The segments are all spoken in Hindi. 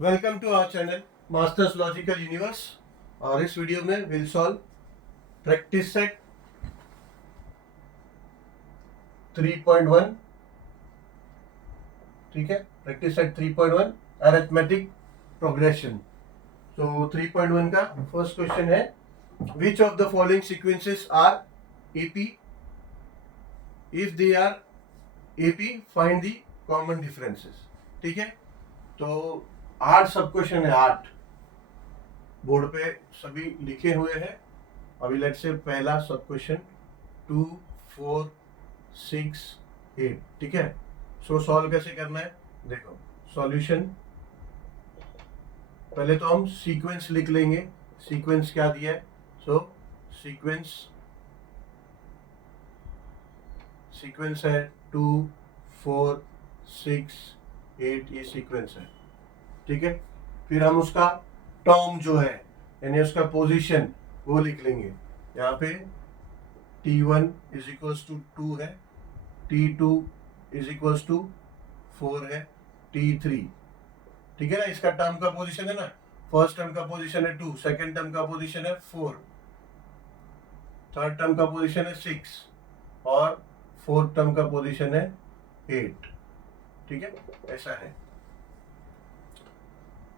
Welcome to our channel masters logical universe. और इस वीडियो में विल सॉल्व प्रैक्टिस सेट 3.1। ठीक है, प्रैक्टिस सेट 3.1 अरिथमेटिक प्रोग्रेशन। तो 3.1 का फर्स्ट क्वेश्चन है, which of the following sequences are AP? If they are AP find the common differences. ठीक है, तो 8 सब क्वेश्चन है, 8 बोर्ड पे सभी लिखे हुए हैं। अभी लेट से पहला सब क्वेश्चन 2, 4, 6, 8। ठीक है, सो सॉल्व कैसे करना है, देखो सॉल्यूशन। पहले तो हम सीक्वेंस लिख लेंगे। सीक्वेंस क्या दिया है, सो सीक्वेंस है 2, 4, 6, 8, ये सीक्वेंस है। ठीक है, फिर हम उसका टर्म जो है यानी उसका पोजीशन वो लिख लेंगे। यहाँ पे T1 इज इक्वल्स टू 2 है, T2 इज इक्वल्स टू 4 है, T3। ठीक है ना, इसका टर्म का पोजीशन है ना, फर्स्ट टर्म का पोजीशन है 2, सेकंड टर्म का पोजीशन है 4, थर्ड टर्म का पोजीशन है 6 और फोर्थ टर्म का पोजीशन है 8। ठीक है, ऐसा है।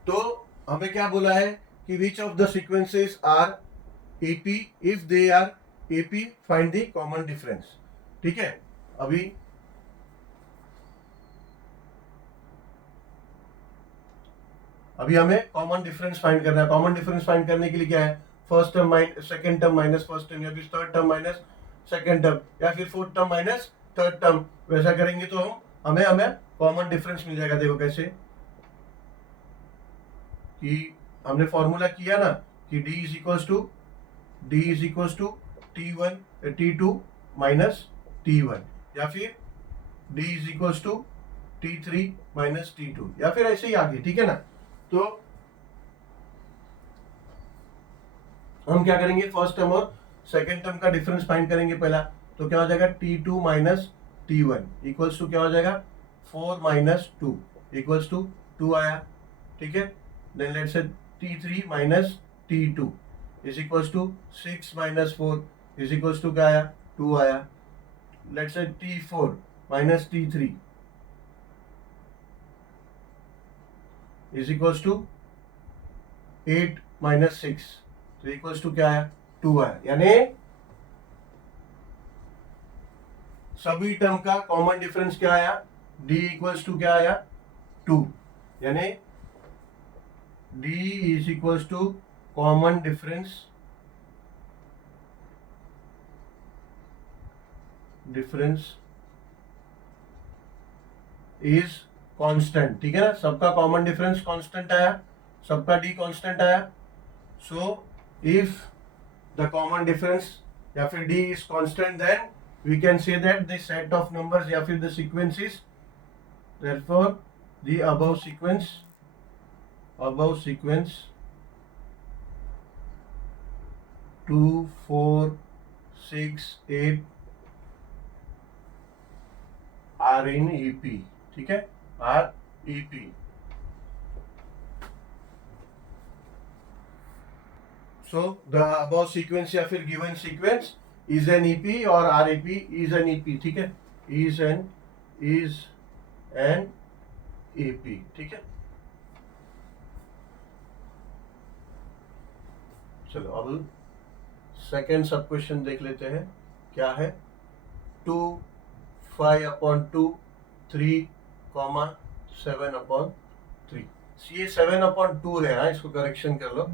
तो हमें क्या बोला है कि which of the sequences are AP? If they are AP find the common difference. ठीक है, अभी हमें कॉमन डिफरेंस फाइंड करना है। कॉमन डिफरेंस फाइंड करने के लिए क्या है, first term minus second term minus first term, या फिर third term minus second term, या फिर fourth term minus third term. वैसा करेंगे तो हमें कॉमन डिफरेंस मिल जाएगा। देखो कैसे, कि हमने फॉर्मूला किया ना कि d is equals to T2 minus T1, या फिर d is equals to T3 minus T2, या फिर ऐसे ही आगे। ठीक है ना, तो हम क्या करेंगे, फर्स्ट टर्म और सेकेंड टर्म का डिफरेंस फाइंड करेंगे पहला। तो क्या हो जाएगा, T2 minus T1 equals to क्या हो जाएगा, 4 माइनस 2 इक्वल्स टू 2 आया। ठीक है, then let's say T3 minus T2 is equals to 6 minus 4 is equals to क्या आया, 2 आया। Let's say T4 minus T3 is equals to 8 minus 6, तो इक्वल्स टू क्या आया, 2 आया। यानी सभी टर्म का कॉमन डिफरेंस क्या आया, d इक्वल्स टू क्या आया, 2। यानी d is equals to common difference is constant. ठीक है ना, सबका कॉमन डिफरेंस कांस्टेंट आया, सबका d कांस्टेंट आया। So if the common difference या फिर d is constant, then we can say that the set of numbers या फिर the sequence is, therefore the above sequence 2, 4, 6, 8 are in EP। ठीक है, are EP। so the above sequence या फिर given sequence is an EP और RAP is an EP। ठीक है, is an AP। ठीक है, चलो अब सेकेंड सब क्वेश्चन देख लेते हैं। क्या है, 2, 5/2, 3, 7/3। ये 7/2 है, हाँ इसको करेक्शन कर लो,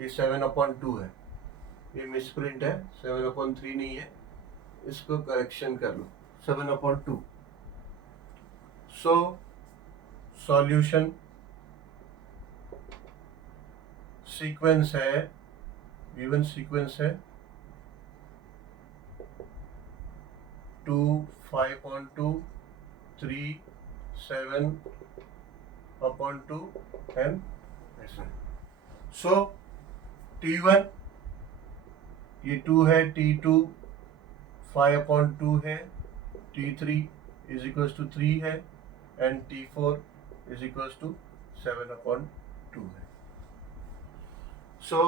ये 7/2 है, ये मिसप्रिंट है, 7/3 नहीं है, इसको करेक्शन कर लो, 7/2। सो सॉल्यूशन सीक्वेंस है, गिवन सीक्वेंस है 2, 5/2, 3, 7/2 एंड ऐसा। सो T1 ये 2 है, T2 5/2 है, T3 इज इक्वल्स टू 3 है, and T4 is equals to 7/2 है। सो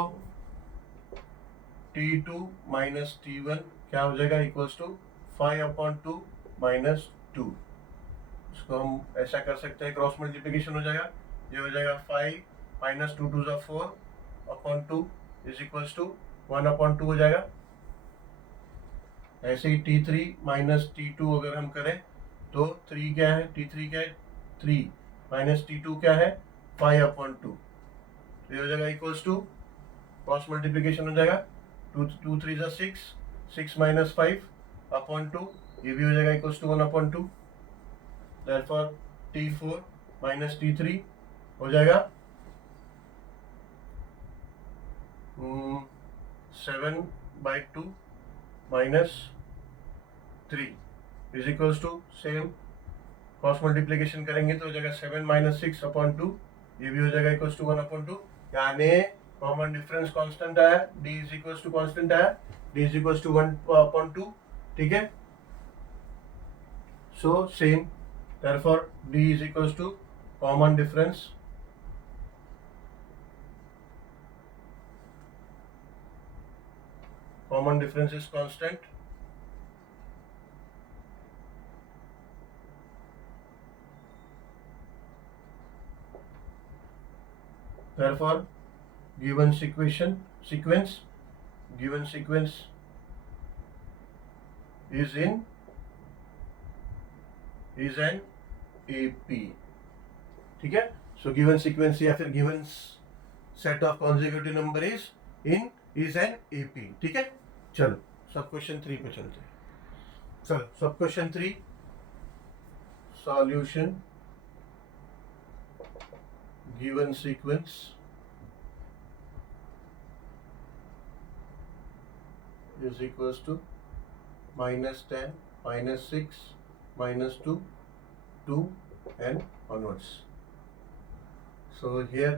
T2 माइनस T1 क्या हो जाएगा, इक्वल्स टू 5/2 माइनस 2। इसको हम ऐसा कर सकते हैं, क्रॉस मल्टीप्लीकेशन हो जाएगा, ये हो जाएगा 5 माइनस 2 2 ज़ा 4/2 इज इक्वल्स टू 1/2 हो जाएगा। ऐसे ही T3 माइनस T2 अगर हम करें तो 3 क्या है, T3 क्या है 3 माइनस T2 क्या है 5/2, ये हो जाएगा इक्वल्स टू क्रॉस मल्टीप्लीकेशन हो जाएगा 2 3 ज़ा 6, 6 माइनस 5/2, ये भी हो जाएगा equals to 1/2। Therefore T4 minus T3 हो जाएगा 7/2 minus 3 is equals to same cross multiplication करेंगे तो हो जाएगा 7 माइनस 6/2, ये भी हो जाएगा इक्वल्स टू 1/2। यानी कॉमन डिफरेंस कांस्टेंट आया, d is equals to constant आया, d इज इक्वल्स टू 1/2, ठीक है। So same, therefore d is equals to common difference is constant, therefore given sequence is an AP, ठीक है। सो गिवन सीक्वेंस या फिर given set of consecutive number is an AP, ठीक है। चलो सब क्वेश्चन 3 पे चलते हैं। चलो सब question 3 solution given sequence is equals to -10 -6 -2 2 and onwards. So here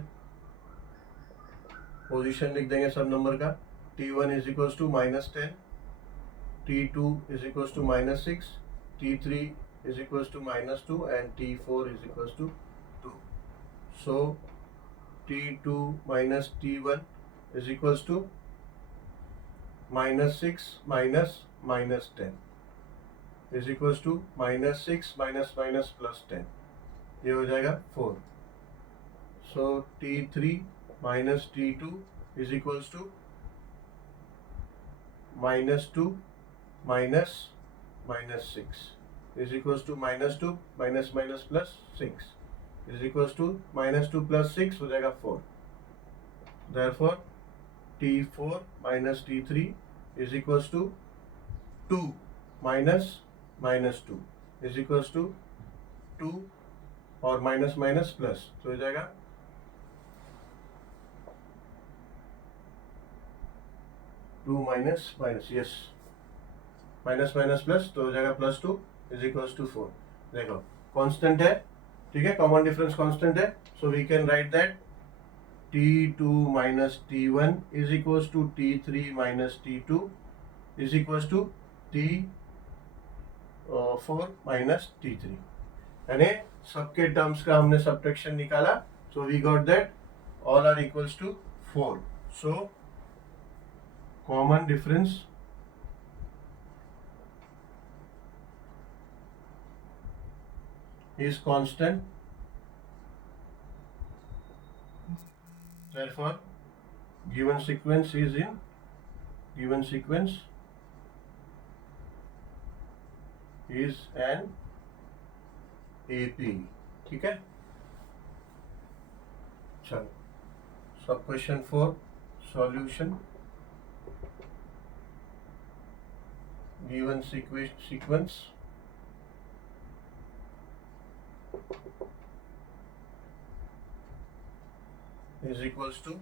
position लिख देंगे सब नंबर का, T1 is equals to -10, T2 is equals to -6, T3 is equals to -2 and T4 is equals to 2। So T2 minus T1 is equals to -6 minus -10 is equals to -6 minus minus plus 10, ये हो जाएगा 4। सो T3 minus T2 is equals to -2 minus -6 is equals to -2 minus minus plus 6 is equals to -2 plus 6 हो जाएगा 4। Therefore T4 minus T3 is equals to 2 minus -2 is equals to 2 और माइनस माइनस प्लस, तो हो जाएगा 2 minus minus, yes minus minus plus, तो हो जाएगा +2 इज इक्वल्स टू 4। देखो कांस्टेंट है, ठीक है, कॉमन डिफरेंस कांस्टेंट है, so we can write that T2 minus T1 is equals to T3 minus T2 is equals to T4 minus T3, यानी सबके टर्म्स का हमने सब्ट्रैक्शन निकाला, so we got that all are equals to 4। So common difference is constant, therefore given sequence is an AP, ठीक है। चलो सब question 4 solution given sequence is equals to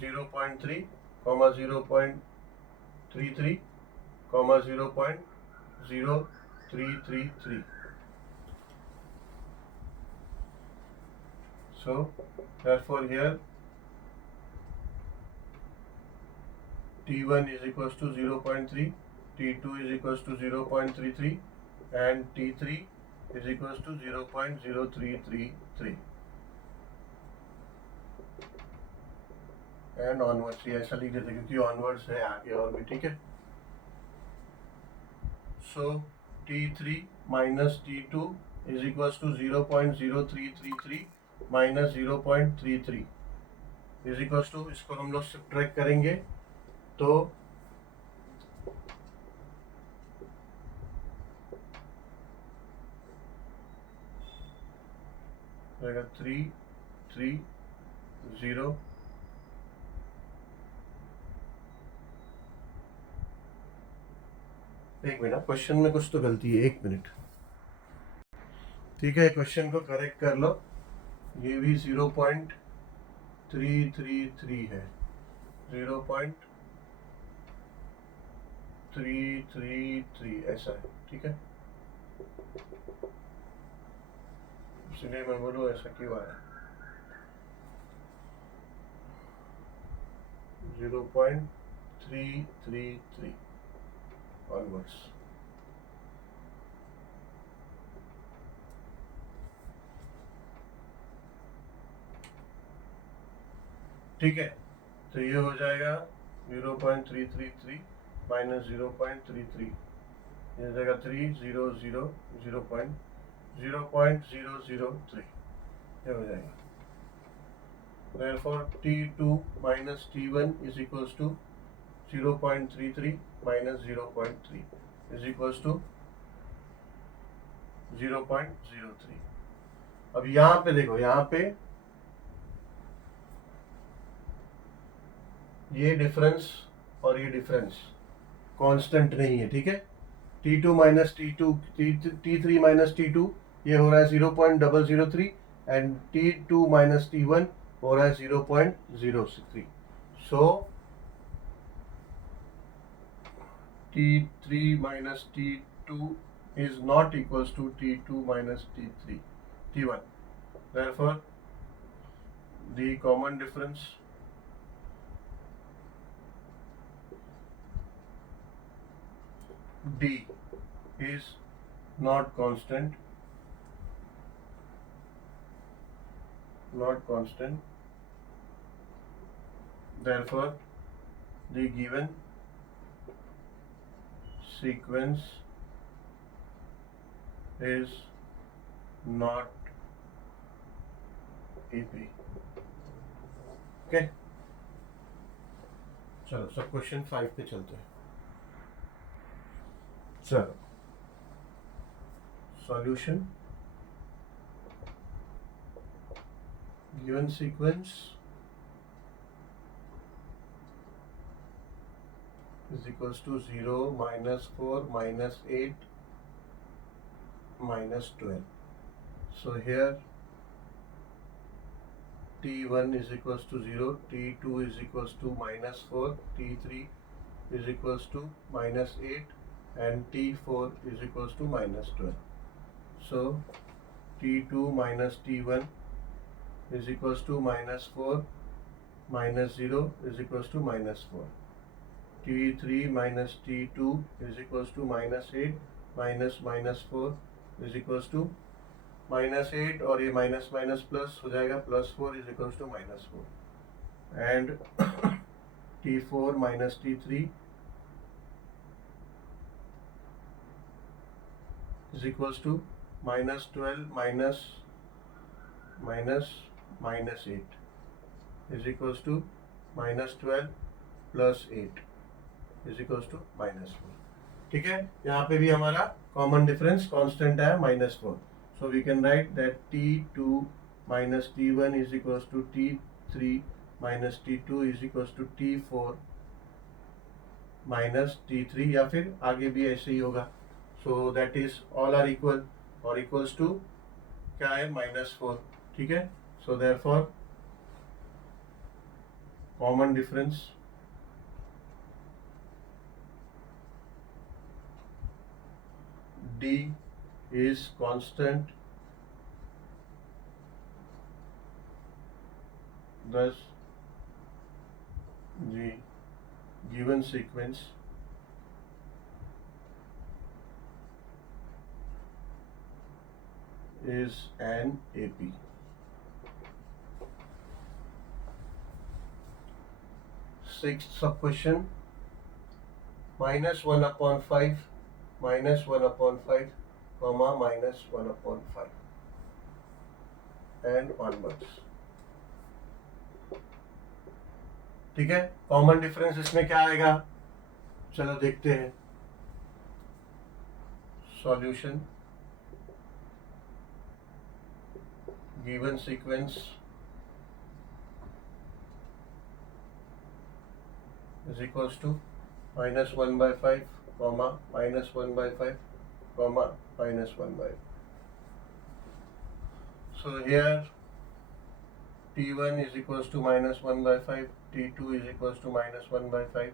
0.3, 0.33, 0.0333. So therefore here T1 is equals to 0.3, T2 is equals to 0.33 and T3 is equals to 0.0333. And onwards, ये ऐसा लिख देते क्योंकि ऑनवर्ड्स है आगे और भी, ठीक है। So T3 minus T2 is equal to 0.0333 minus 0.33 is equal to, इसको हम लोग सब्ट्रैक्ट करेंगे तो रहेगा 330। एक मिनट, क्वेश्चन में कुछ तो गलती है, एक मिनट, ठीक है। क्वेश्चन को करेक्ट कर लो, ये भी 0.333 है, 0.333 ऐसा है, ठीक है। इसलिए मैं बोलूँ ऐसा क्यों आया, 0.333 ऑनवर्ड्स। ठीक है, तो ये हो जाएगा 0.333 माइनस 0.33, ये हो जाएगा 0.003, ये हो जाएगा। Therefore T2 minus T1 is equals to 0.33 minus 0.3 is equals to 0.03। अब यहाँ पे देखो, यहाँ पे ये डिफरेंस और ये डिफरेंस कांस्टेंट नहीं है, ठीक है। T2 minus T2, T3 minus T2 ये हो रहा है 0.003 एंड T2 माइनस T1 हो रहा है 0.03। सो T3 minus T2 is not equals to T2 minus T1. Therefore, the common difference D is not constant, Therefore, the given sequence is not AP. Okay. चलो सब क्वेश्चन 5 पे चलते हैं। चलो solution, given sequence is equals to 0, minus 4, minus 8, minus 12. So here T1 is equals to 0, T2 is equals to minus 4, T3 is equals to minus 8 and T4 is equals to minus 12. So T2 minus T1 is equals to minus 4 minus 0 is equals to minus 4. T3 minus T2 is equals to minus 8 minus minus 4 is equals to minus 8 और ये माइनस माइनस प्लस हो जाएगा, plus 4 is equals to minus 4 and T4 minus T3 is equals to minus 12 minus minus minus 8 is equals to minus 12 plus 8 is equals to minus 4। ठीक है, यहाँ पे भी हमारा कॉमन डिफरेंस कांस्टेंट है minus 4। So we can write that T2 minus T1 is equals to T3 minus T2 is equals to T4 minus T3, या फिर आगे भी ऐसे ही होगा। So that is all are equal और equals to क्या है, -4। ठीक है, so therefore common difference D is constant, thus the given sequence is an AP। Sixth sub question, -1 upon 5, -1 upon 5, comma -1 upon 5 and onwards. ठीक है, कॉमन डिफरेंस इसमें क्या आएगा, चलो देखते हैं. Solution, given sequence is equals to -1/5, comma -1/5, comma -1/5. So here T1 is equals to -1/5, T2 is equals to -1/5,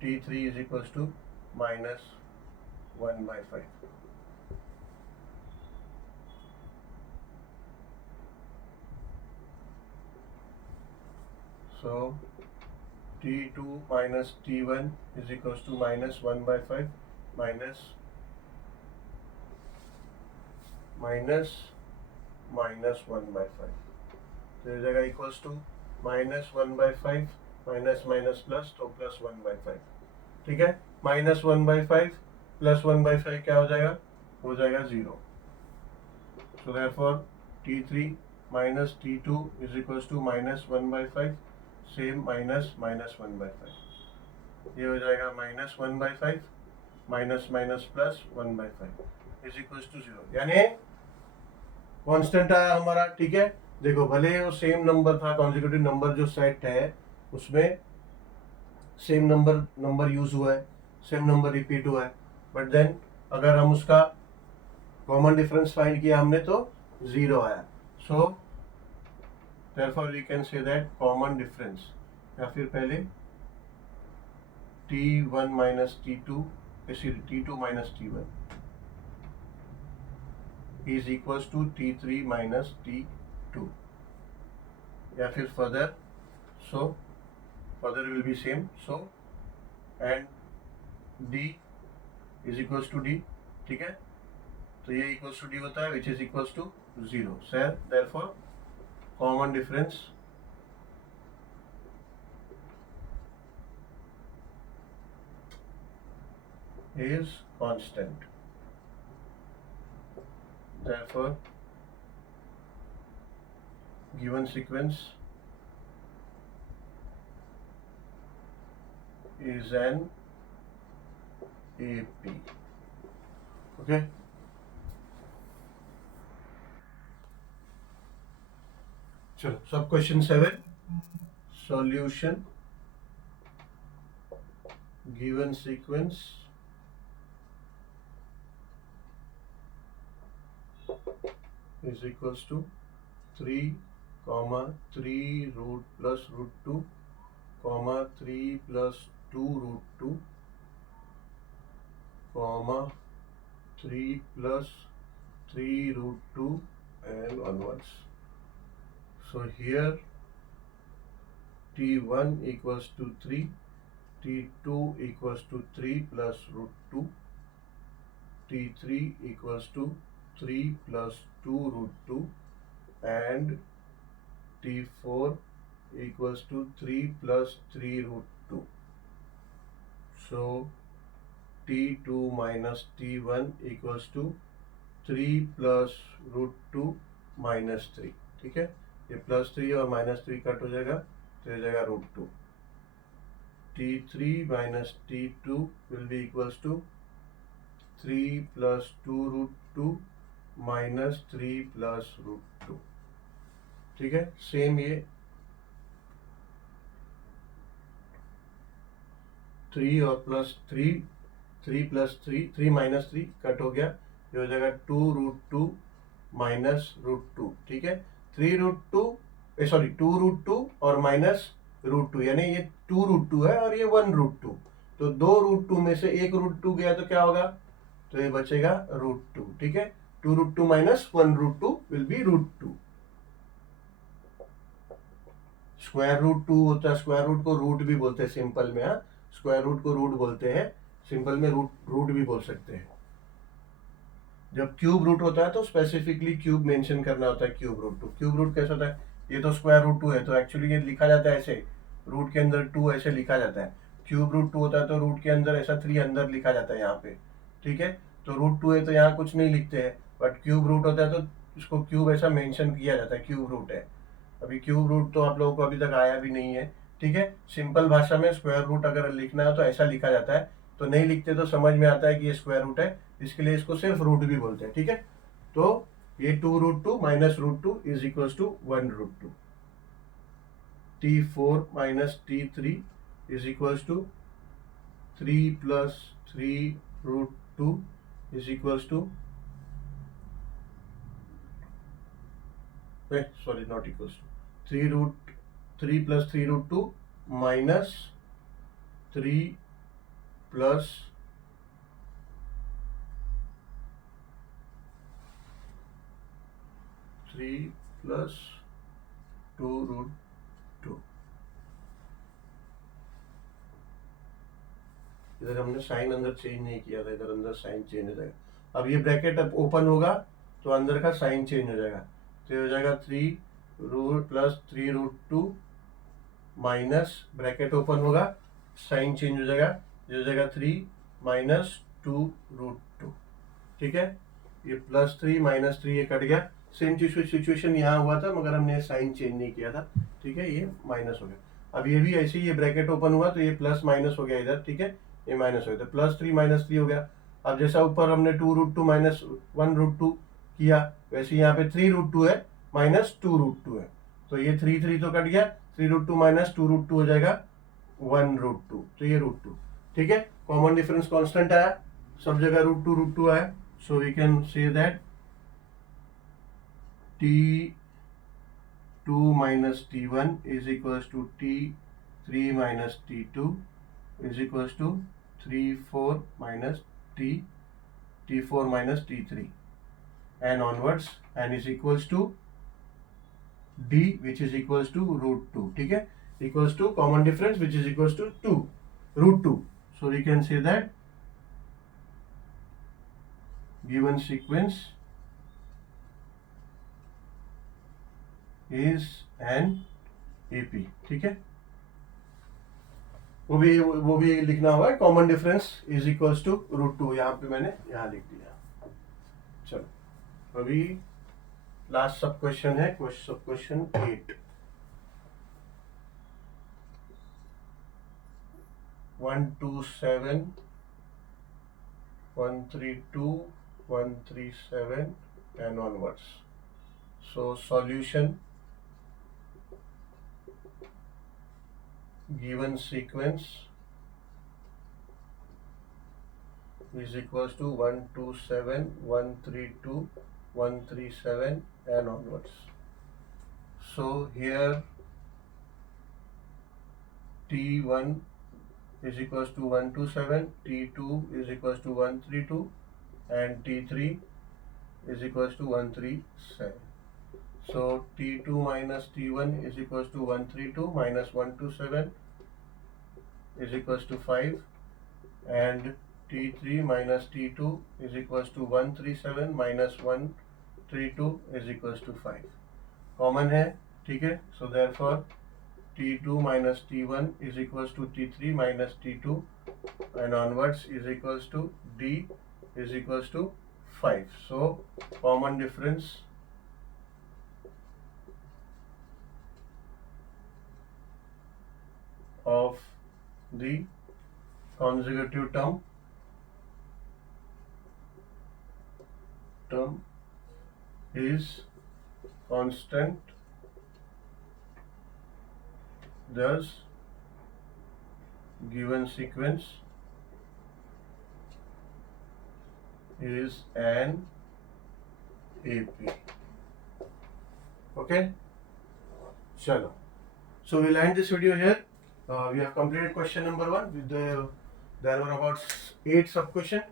T3 is equals to -1/5. So T2 minus T1 is equals to -1/5 minus -1/5. तो ये जगह इक्वल्स टू -1/5 माइनस प्लस तो +1/5. ठीक है, -1/5 +1/5 क्या हो जाएगा, 0. So therefore T3 minus T2 is equals to -1/5, same -1/5. ये हो जाएगा -1/5 minus plus 1/5 is equals to 0, यानी कांस्टेंट आया हमारा. ठीक है, देखो भले वो सेम नंबर था, कॉन्जिक्यूटिव नंबर जो सेट है उसमें सेम नंबर यूज हुआ है, सेम नंबर रिपीट हुआ है, बट देन अगर हम उसका कॉमन डिफरेंस फाइंड किया हमने तो 0 आया. सो therefore we can say that common difference, या फिर पहले T1 minus T2 T2 minus T1 is equals to T3 minus T2, या फिर further, so further will be same, so and D is equals to D. ठीक है, तो ये equals to D होता है which is equals to 0. So therefore common difference is constant. Therefore given sequence is an AP. Okay. चलो सब question 7, solution, given sequence is equals to 3, 3 root plus root 2, 3 plus 2 root 2, 3 plus 3 root 2 and onwards. So here T1 equals to 3, T2 equals to 3 plus root 2, T3 equals to 3 plus 2 root 2 and T4 equals to 3 plus 3 root 2. So T2 minus T1 equals to 3 plus root 2 minus 3. ठीक है, ये +3 और -3 कट हो जाएगा तो ये जाएगा √2. T3 minus T2 will be equals to 3 plus 2 root 2 minus 3 plus root 2. ठीक है, सेम ये 3 और +3, 3 plus 3, 3 minus 3 कट हो गया, ये हो जाएगा 2 root 2 minus root 2. ठीक है, 2 root 2 और माइनस √2, यानी ये 2 root 2 है और ये 1 root 2, तो 2 root 2 में से 1 root 2 गया तो क्या होगा, तो ये बचेगा √2. ठीक है, 2 root 2 minus 1 root 2 will be √2. Square root 2 होता है, स्क्वायर रूट को रूट भी बोलते हैं सिंपल में. हाँ, स्क्वायर रूट को रूट बोलते हैं, सिंपल में रूट भी बोल सकते हैं. जब क्यूब रूट होता है तो स्पेसिफिकली क्यूब मेंशन करना होता है. क्यूब रूट 2, क्यूब रूट कैसा होता है, ये तो स्क्वायर रूट 2 है तो एक्चुअली ये लिखा जाता है ऐसे रूट के अंदर 2 ऐसे लिखा जाता है। क्यूब रूट 2 होता है तो रूट के अंदर ऐसा 3 अंदर लिखा जाता है यहाँ पे, ठीक है। तो रूट 2 है तो यहाँ कुछ नहीं लिखते हैं, बट क्यूब रूट होता है तो इसको क्यूब ऐसा मेंशन किया जाता है, क्यूब रूट है। अभी क्यूब रूट तो आप लोगों को अभी तक आया भी नहीं है, ठीक है। सिंपल भाषा में स्क्वायर रूट अगर लिखना है तो ऐसा लिखा जाता है, तो नहीं लिखते तो समझ में आता है कि ये स्क्वायर रूट है, इसके लिए इसको सिर्फ रूट भी बोलते हैं, ठीक है। तो ये 2√2 minus √2 is equal to 1√2। T4 minus T3 is equal to 3 plus 3√2 is equal to, sorry not equal to 3 plus 3√2 minus 3 plus 3 plus 2√2। इधर हमने साइन अंदर चेंज नहीं किया था, इधर अंदर साइन चेंज हो जाएगा। अब ये ब्रैकेट ओपन होगा तो अंदर का साइन चेंज हो जाएगा, तो ये हो जाएगा 3 प्लस 3√2 माइनस ब्रैकेट ओपन होगा, साइन चेंज हो जाएगा, ये हो जाएगा 3 माइनस 2√2, ठीक है। ये प्लस 3 माइनस 3 ये कट गया। सेम सिचुएशन यहाँ हुआ था मगर हमने साइन चेंज नहीं किया था, ठीक है। ये माइनस हो गया। अब ये भी ऐसे ही, ये ब्रैकेट ओपन हुआ तो ये प्लस माइनस हो गया इधर, ठीक है। ये माइनस हो गया तो प्लस 3 माइनस 3 हो गया। अब जैसा ऊपर हमने 2√2 माइनस 1√2 किया, वैसे यहाँ पे 3√2 है माइनस 2√2 है, तो ये 3 तो कट गया, 3√2 माइनस 2√2 हो जाएगा 1√2, तो ये √2, ठीक है। कॉमन डिफरेंस कांस्टेंट आया, सब जगह √2 आया, so we can say that T2 minus T1 is equals to T3 minus T2 is equals to 3/4 minus T4 minus T3 and onwards, and is equals to D which is equals to √2, ठीक है, equals to common difference which is equals to 2 √2. So we can say that given sequence is an AP, ठीक है। वो भी लिखना होगा, common difference is equals to √2, यहाँ पे मैंने यहाँ लिख दिया। चलो अभी लास्ट सब क्वेश्चन है, सब question 8। 127 132 137 and onwards. So solution, given sequence is equals to 127 132 137 and onwards. So here T1 is equals to 127, T2 is equals to 132 and T3 is equals to 137. So T2 minus T1 is equals to 132 minus 127 is equals to 5, and T3 minus T2 is equals to 137 minus 132 is equals to 5. Common है, ठीक है। So therefore T2 minus T1 is equals to T3 minus T2 and onwards is equals to D is equals to 5. So common difference of the consecutive term is constant, thus given sequence is an AP. Okay, chalo. So we'll end this video here. We have completed question number 1 with there were about 8 sub question.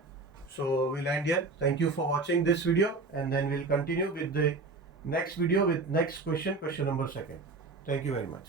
So we'll end here. Thank you for watching this video, and then we'll continue with the next video with next question number 2. Thank you very much.